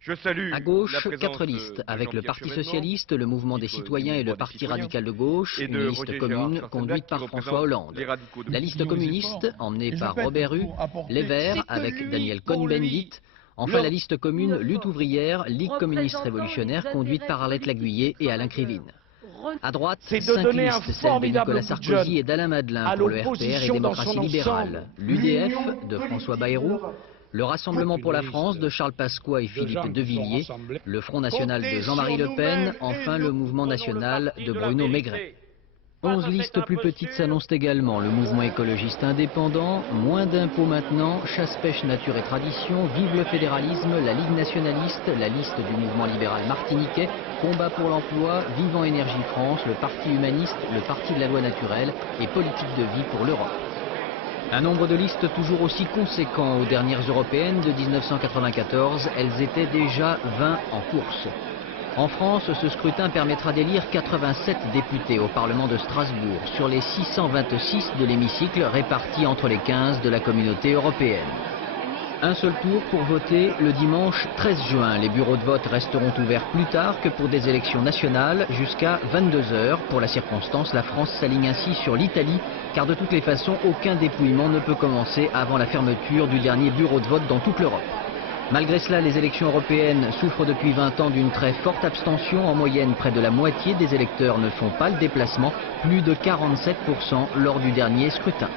Je salue À gauche, la présence 4 de listes, avec le Jean-Pierre Parti Chevènement, socialiste, le Mouvement des titre citoyens et le ministre des Parti Citoyens, radical de gauche, et une de liste Roger commune Gérard conduite Schwarzenberg, qui par François représente Hollande. les radicaux de La gauche. liste communiste, emmenée par Robert Hue, Les Verts, avec Daniel Cohn-Bendit. Enfin, la liste commune Lutte ouvrière, Ligue communiste révolutionnaire, conduite par Arlette Laguiller et Alain Krivine. À droite, C'est de 5 donner un listes, celles de formidable Nicolas coup de Sarkozy jeune et d'Alain Madelin à pour le RPR et l'opposition dans démocratie son libérale. ensemble. L'UDF de François Bayrou, le Rassemblement pour la France de Charles Pasqua et Philippe Devilliers, le Front National de Jean-Marie Le Pen, enfin le Mouvement National de Bruno Maigret. 11 listes plus petites s'annoncent également. Le mouvement écologiste indépendant, moins d'impôts maintenant, chasse, pêche, nature et tradition, vive le fédéralisme, la Ligue nationaliste, la liste du mouvement libéral martiniquais, combat pour l'emploi, Vivant Énergie France, le Parti humaniste, le Parti de la loi naturelle et politique de vie pour l'Europe. Un nombre de listes toujours aussi conséquent aux dernières européennes de 1994, elles étaient déjà 20 en course. En France, ce scrutin permettra d'élire 87 députés au Parlement de Strasbourg, sur les 626 de l'hémicycle répartis entre les 15 de la communauté européenne. Un seul tour pour voter le dimanche 13 juin. Les bureaux de vote resteront ouverts plus tard que pour des élections nationales, jusqu'à 22 h. Pour la circonstance, la France s'aligne ainsi sur l'Italie, car de toutes les façons, aucun dépouillement ne peut commencer avant la fermeture du dernier bureau de vote dans toute l'Europe. Malgré cela, les élections européennes souffrent depuis 20 ans d'une très forte abstention. En moyenne, près de la moitié des électeurs ne font pas le déplacement, plus de 47% lors du dernier scrutin.